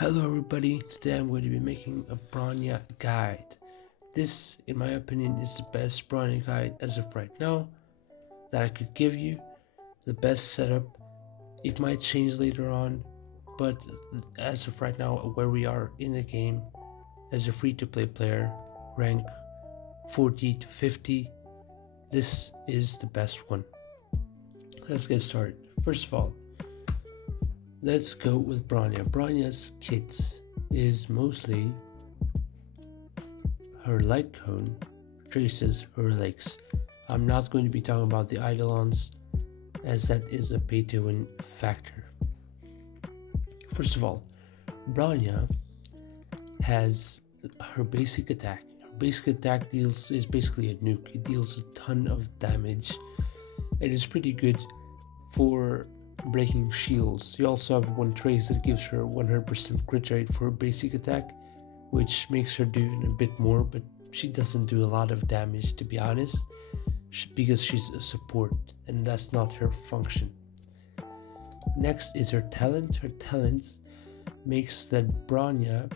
Hello everybody, today I'm going to be making a Bronya guide. This, in my opinion, is the best Bronya guide as of right now that I could give you. The best setup. It might change later on, but as of right now, where we are in the game, as a free-to-play player, rank 40 to 50, this is the best one. Let's get started. First of all, let's go with Bronya. Bronya's kit is mostly her light cone, traces, her Relics. I'm not going to be talking about the Eidolons, as that is a pay to win factor. First of all, Bronya has her basic attack. Her basic attack is basically a nuke. It deals a ton of damage. It is pretty good for breaking shields. You also have one trace that gives her 100% crit rate for her basic attack, which makes her do a bit more, but she doesn't do a lot of damage, to be honest, because she's a support and that's not her function. Next is her talent. Her talent makes that Bronya,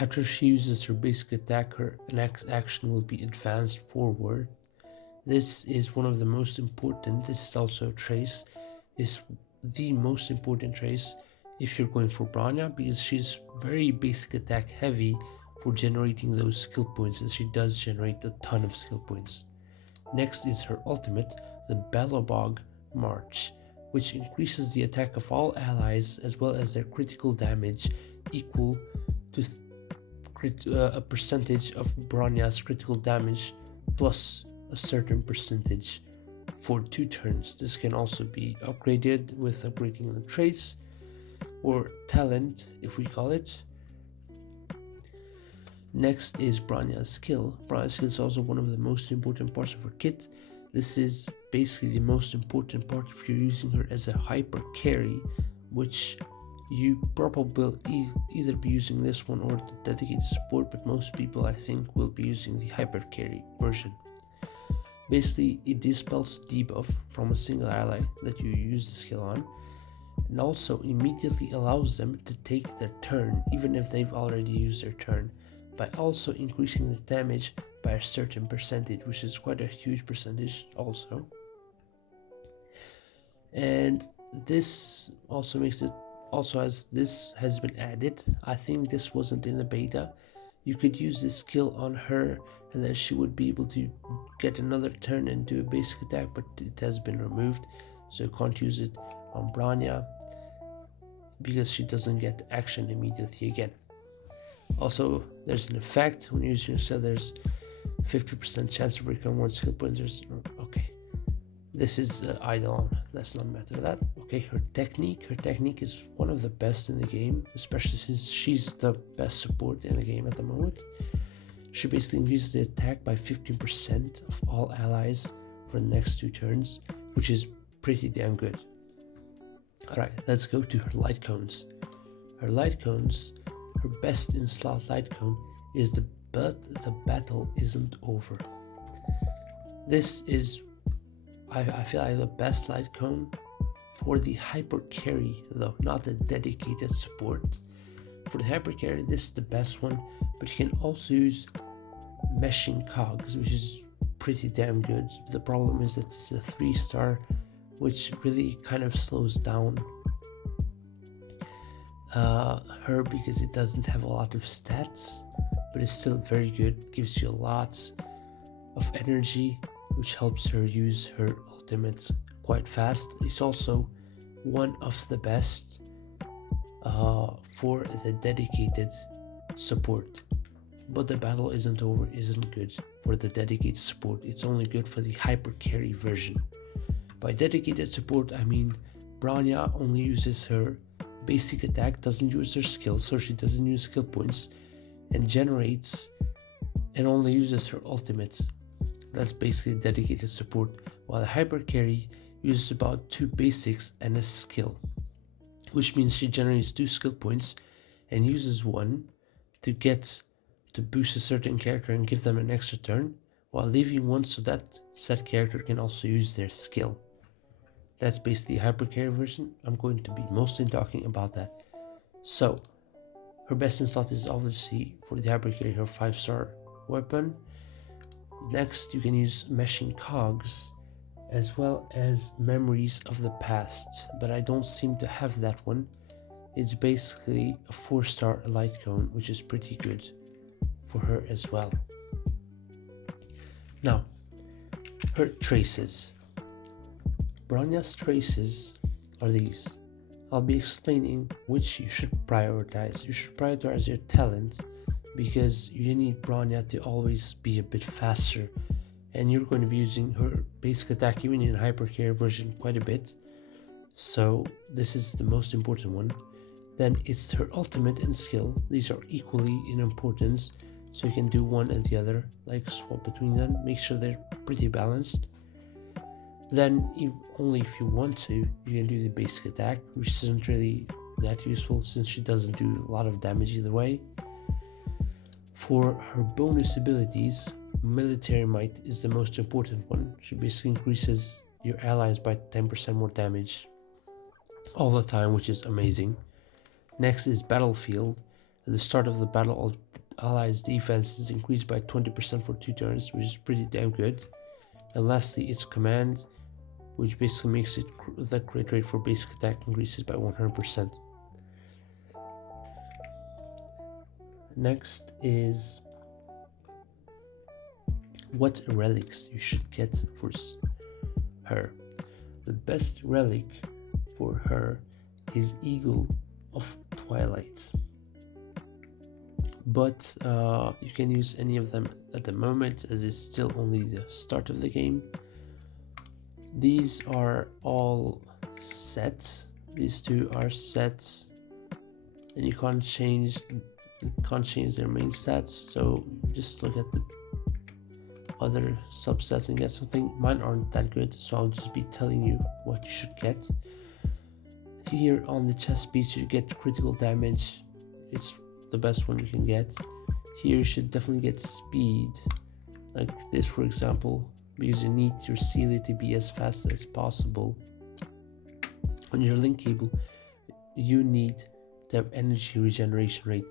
after she uses her basic attack, her next action will be advanced forward. This is one of the most important. This is also a trace, is the most important trace if you're going for Bronya, because she's very basic attack heavy for generating those skill points, and she does generate a ton of skill points. Next is her ultimate, the Bellobog March, which increases the attack of all allies as well as their critical damage equal to a percentage of Bronya's critical damage plus a certain percentage for 2 turns. This can also be upgraded with upgrading the traits or talent, if we call it. Next is Bronya's skill. Bronya's skill is also one of the most important parts of her kit. This is basically the most important part if you're using her as a hyper carry, which you probably will either be using this one or the dedicated support, but most people I think will be using the hyper carry version. Basically, it dispels debuff from a single ally that you use the skill on, and also immediately allows them to take their turn, even if they've already used their turn, by also increasing the damage by a certain percentage, which is quite a huge percentage also. And this also makes it, also as this has been added, I think this wasn't in the beta, you could use this skill on her and then she would be able to get another turn and do a basic attack, but it has been removed, so you can't use it on Bronya because she doesn't get action immediately again. Also, there's an effect when using your skill, there's 50% chance of recovering 1 skill point. Okay, this is Eidolon, let's not matter that. Okay, her technique is one of the best in the game, especially since she's the best support in the game at the moment. She basically increases the attack by 15% of all allies for the next 2 turns, which is pretty damn good. Alright, let's go to her light cones. Her light cones, her best in slot light cone is the battle isn't over. This is, I feel like, the best light cone for the hyper carry though, not the dedicated support. For the hyper carry, this is the best one, but you can also use meshing cogs, which is pretty damn good. The problem is that it's a 3-star, which really kind of slows down her because it doesn't have a lot of stats, but it's still very good. Gives you a lot of energy, which helps her use her ultimate quite fast. It's also one of the best for the dedicated support, but the battle isn't over isn't good for the dedicated support. It's only good for the hyper carry version. By dedicated support, I mean Bronya only uses her basic attack, doesn't use her skill, so she doesn't use skill points, and generates and only uses her ultimate. That's basically dedicated support, while the hyper carry uses about 2 basics and a skill, which means she generates 2 skill points and uses one to boost a certain character and give them an extra turn, while leaving one so that said character can also use their skill. That's basically the hypercarry version. I'm going to be mostly talking about that. So her best in slot is obviously for the hyper carry, her 5-star weapon. Next, you can use meshing cogs as well as memories of the past, but I don't seem to have that one. It's basically a 4-star light cone, which is pretty good for her as well. Now, her traces. Bronya's traces are these. I'll be explaining which you should prioritize. You should prioritize your talent because you need Bronya to always be a bit faster, and you're going to be using her basic attack even in hypercare version quite a bit. So this is the most important one. Then it's her ultimate and skill. These are equally in importance, so you can do one and the other, like swap between them, make sure they're pretty balanced. Then only if you want to, you can do the basic attack, which isn't really that useful since she doesn't do a lot of damage either way. For her bonus abilities, military might is the most important one. She basically increases your allies by 10% more damage all the time, which is amazing. Next is battlefield. At the start of the battle, all allies' defense is increased by 20% for 2 turns, which is pretty damn good. And lastly, it's command, which basically makes it the crit rate for basic attack increases by 100%. Next is what relics you should get for her. The best relic for her is Eagle of Twilight, but you can use any of them at the moment as it's still only the start of the game. These are all sets. These two are sets, and you can't change their main stats, so just look at the other substats and get something. Mine aren't that good, so I'll just be telling you what you should get. Here on the chest piece, you get critical damage. It's the best one you can get. Here you should definitely get speed, like this for example, because you need your Celia to be as fast as possible. On your link cable, you need to have energy regeneration rate,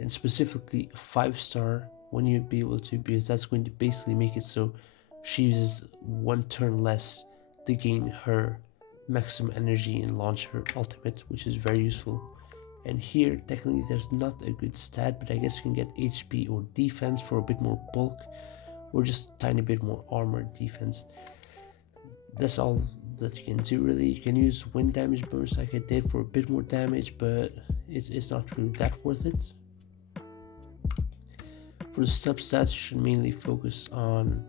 and specifically a 5-star when you'd be able to, because that's going to basically make it so she uses 1 turn less to gain her maximum energy and launch her ultimate, which is very useful. And here technically there's not a good stat, but I guess you can get HP or defense for a bit more bulk, or just a tiny bit more armor defense. That's all that you can do really. You can use wind damage bonus like I did for a bit more damage, but it's not really that worth it. For the substats, you should mainly focus on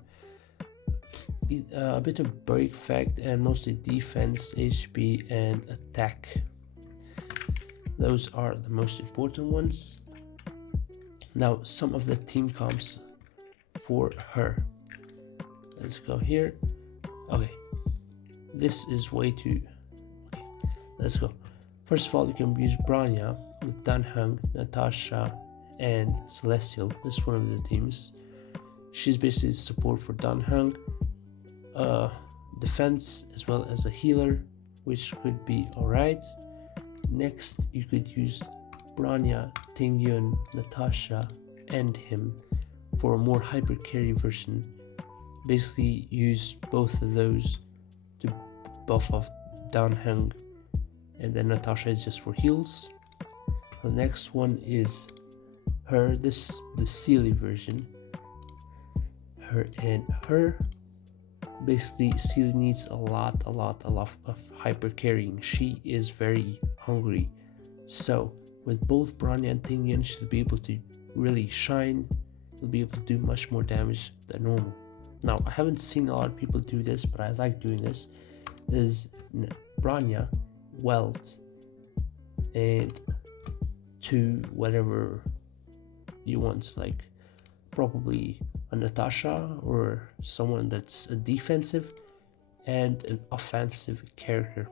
a bit of break effect and mostly defense, HP, and attack. Those are the most important ones. Now some of the team comps for her. Let's go here. Okay, this is way too... Okay, let's go. First of all, you can use Bronya with Danheng, Natasha, and Celestial. This is one of the teams. She's basically support for Danheng, defense as well as a healer, which could be alright. Next, you could use Bronya, Tingyun, Natasha, and him for a more hyper carry version. Basically, use both of those to buff off Danheng, and then Natasha is just for heals. The next one is her, the Sealy version. Her basically Sealy needs a lot of hyper carrying. She is very hungry, so with both Bronya and Tingyun, she'll be able to really shine. She'll be able to do much more damage than normal. Now I haven't seen a lot of people do this, but I like doing this. Is Bronya, Welt, and to whatever you want, like probably a Natasha or someone that's a defensive and an offensive character.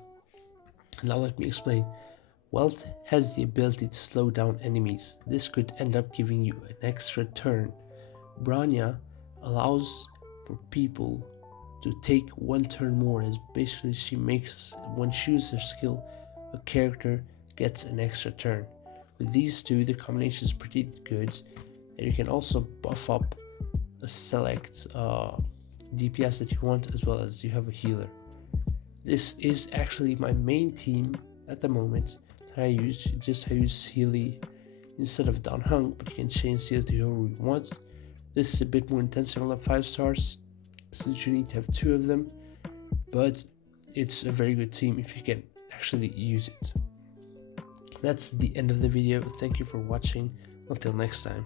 Now let me explain. Welt has the ability to slow down enemies. This could end up giving you an extra turn. Bronya allows for people to take 1 turn more, as basically she makes, when she uses her skill, a character gets an extra turn. With these two, the combination is pretty good, and you can also buff up a select DPS that you want, as well as you have a healer. This is actually my main team at the moment that I use. I use Healy instead of Don Hung, but you can change Healy to whoever you want. This is a bit more intensive on the 5 stars, since you need to have 2 of them, but it's a very good team if you can actually use it. That's the end of the video. Thank you for watching. Until next time.